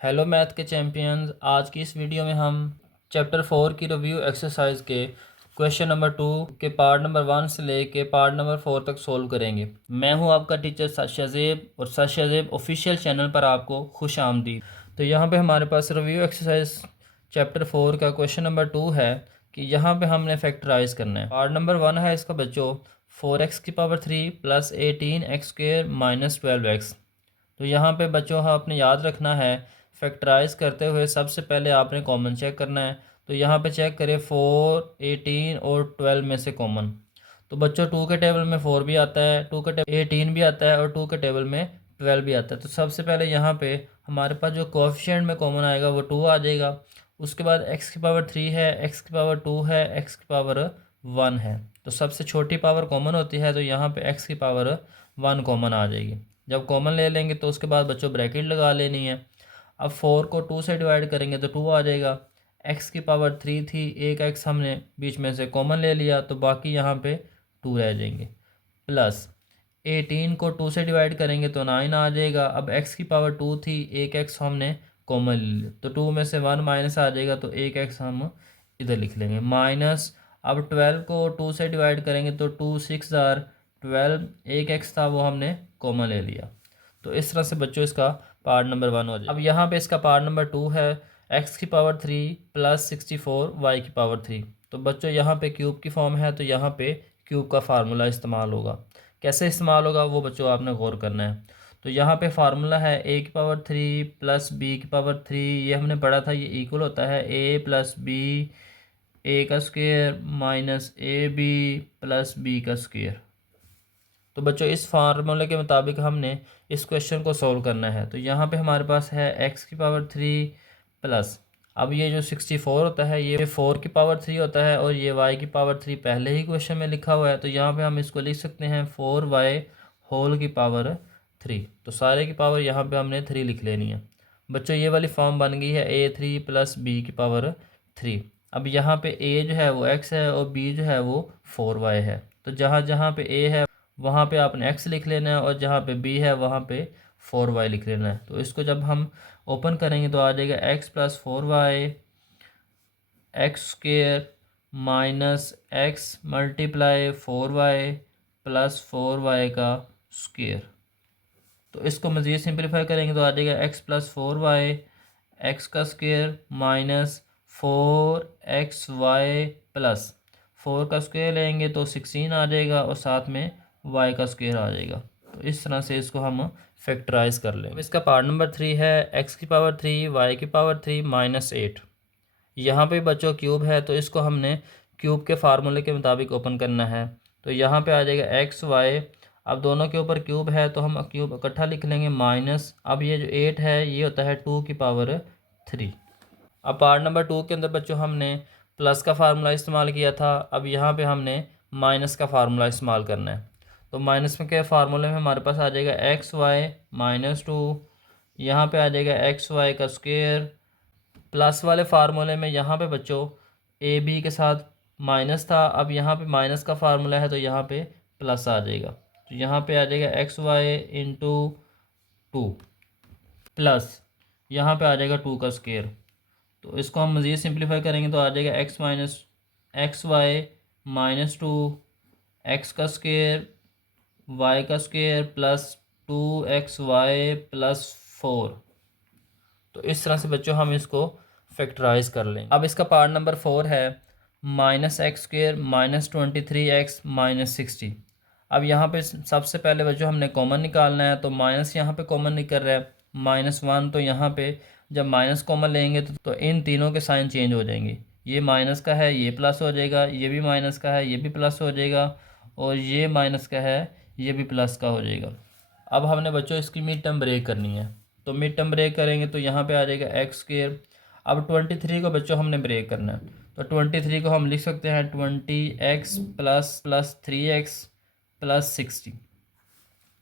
Hello math के champions. आज की इस वीडियो में हम चैप्टर 4 की रिव्यू एक्सरसाइज के क्वेश्चन नंबर 2 के पार्ट नंबर 1 से लेके पार्ट नंबर 4 तक सोल्व करेंगे। मैं हूं आपका टीचर शाहजेब और शाहजेब ऑफिशियल चैनल पर आपको खुश आमदीद। तो यहाँ पे हमारे पास रिव्यू एक्सरसाइज चैप्टर 4 का क्वेश्चन नंबर 2 है कि यहाँ पे हमने फैक्टराइज करना है। पार्ट नंबर 1 है इसका बच्चों 4x⁻³ + 18x² - 12x। तो यहाँ पे बच्चों आपने याद रखना है, फैक्टराइज करते हुए सबसे पहले आपने कॉमन चेक करना है। तो यहाँ पे चेक करें 4, 18 और 12 में से कॉमन। तो बच्चों 2 के टेबल में 4 भी आता है, 2 के टेबल 18 भी आता है और 2 के टेबल में 12 भी आता है। तो सबसे पहले यहाँ पे हमारे पास जो कोएफिशिएंट में कॉमन आएगा वो 2 आ जाएगा। उसके बाद x⁻³ है, x⁻2 है, x⁻1 है। तो सबसे छोटी पावर कॉमन होती है, तो यहाँ पे x⁻1 कॉमन आ जाएगी। जब कॉमन ले लेंगे तो उसके बाद बच्चों ब्रैकेट लगा लेनी है। अब 4 को 2 से डिवाइड करेंगे तो 2 आ जाएगा। x⁻3 थी, एक x हमने बीच में से कॉमन ले लिया तो बाकी यहाँ पे 2 रह जाएंगे। प्लस 18 को 2 से डिवाइड करेंगे तो 9 आ जाएगा। अब x⁻2 थी, एक x हमने कॉमन ले लिया तो 2 में से 1 माइनस आ जाएगा, तो एक x हम इधर लिख लेंगे माइनस। अब 12 को 2 से डिवाइड करेंगे तो 2 6 12, एक x था वो हमने कॉमन ले लिया। तो इस तरह से बच्चों इसका पार्ट नंबर 1 हो जाए। अब यहाँ पे इसका पार्ट नंबर 2 है x⁻3 + 64 y⁻3। तो बच्चों यहाँ पे क्यूब की फॉर्म है, तो यहाँ पे क्यूब का फार्मूला इस्तेमाल होगा। कैसे इस्तेमाल होगा वो बच्चों आपने गौर करना है। तो यहाँ पे फार्मूला है a⁻3 + b⁻3। ये हमने पढ़ा था, ये इक्वल होता है a + b a² - ab + b²। तो बच्चों इस फार्मूले के मुताबिक हमने इस क्वेश्चन को सॉल्व करना है। तो यहाँ पे हमारे पास है x⁻3 प्लस, अब ये जो 64 होता है ये 4⁻3 होता है और ये y⁻3 पहले ही क्वेश्चन में लिखा हुआ है। तो यहाँ पे हम इसको लिख सकते हैं 4y⁻3। तो सारे की पावर यहाँ पे हमने 3 लिख लेनी है। बच्चों ये वाली फॉर्म बन गई है a3 + b⁻3। अब यहाँ पे a जो है वो x है और b जो है वो 4y है। तो जहाँ जहाँ पे a है वहाँ पे आपने x लिख लेना है और जहाँ पे b है वहाँ पे 4y लिख लेना है। तो इसको जब हम ओपन करेंगे तो आ जाएगा x + 4y x² - x × 4y + 4y²। तो इसको मज़ीद सिंपलीफाई करेंगे तो आ जाएगा x + 4y x² - 4xy + 4 का स्क्वायर लेंगे तो 16 आ जाएगा और साथ में y² आ जाएगा। तो इस तरह से इसको हम फैक्टराइज कर लेंगे। अब इसका पार्ट नंबर 3 है x⁻3 y⁻3 - 8। यहाँ पे बच्चों क्यूब है तो इसको हमने क्यूब के फार्मूले के मुताबिक ओपन करना है। तो यहाँ पे आ जाएगा एक्स वाई। अब दोनों के ऊपर क्यूब है तो हम क्यूब इकट्ठा लिख लेंगे माइनस। अब ये जो 8 है ये होता है 2⁻3। अब पार्ट नंबर 2 के अंदर बच्चों हमने प्लस का फार्मूला इस्तेमाल किया था, अब यहाँ पे हमने माइनस का फार्मूला इस्तेमाल करना है। तो माइनस में के फार्मूले में हमारे पास आ जाएगा xy - 2, यहाँ पे आ जाएगा xy²। प्लस वाले फार्मूले में यहाँ पे बच्चों ए बी के साथ माइनस था, अब यहाँ पे माइनस का फार्मूला है तो यहाँ पे प्लस आ जाएगा। तो यहाँ पे आ जाएगा xy × 2 प्लस यहाँ पे आ जाएगा 2 का स्क्वायर। तो इसको हम मज़ीद सिंप्लीफाई करेंगे तो आ जाएगा xy - 2 x² y² + 2xy + 4। तो इस तरह से बच्चों हम इसको फैक्टराइज कर लेंगे। अब इसका पार्ट नंबर 4 है -x² - 23x - 60। अब यहाँ पे सबसे पहले बच्चों हमने कॉमन निकालना है, तो माइनस यहाँ पे कॉमन निकल रहा है -1। तो यहाँ पे जब माइनस कॉमन लेंगे तो इन तीनों के साइन चेंज हो जाएंगे। ये माइनस का है ये प्लस हो जाएगा, ये भी माइनस का है ये भी प्लस हो जाएगा, और ये माइनस का है ये भी प्लस का हो जाएगा। अब हमने बच्चों इसकी मिड टर्म ब्रेक करनी है, तो मिड टर्म ब्रेक करेंगे तो यहाँ पे आ जाएगा x²। अब 23 को बच्चों हमने ब्रेक करना है, तो 23 को हम लिख सकते हैं 20x + 3x + 60।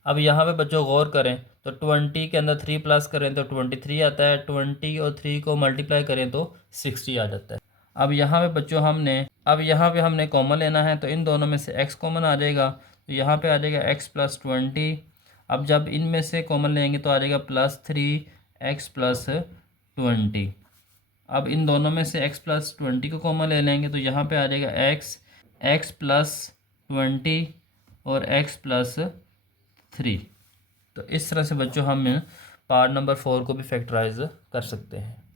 अब यहाँ पे बच्चों गौर करें तो 20 के अंदर 3 प्लस करें तो 23 आता है, 20 और 3 को मल्टीप्लाई करें तो 60 आ जाता है। अब यहाँ पे बच्चों हमने कॉमन लेना है, तो इन दोनों में से x कॉमन आ जाएगा, तो यहाँ पे आ जाएगा x + 20। अब जब इनमें से कॉमन लेंगे तो आ जाएगा +3x + 20। अब इन दोनों में से x प्लस 20 को कॉमन ले लेंगे तो यहाँ पे आ जाएगा x प्लस 20 और x प्लस 3। तो इस तरह से बच्चों हम पार्ट नंबर 4 को भी फैक्टराइज कर सकते हैं।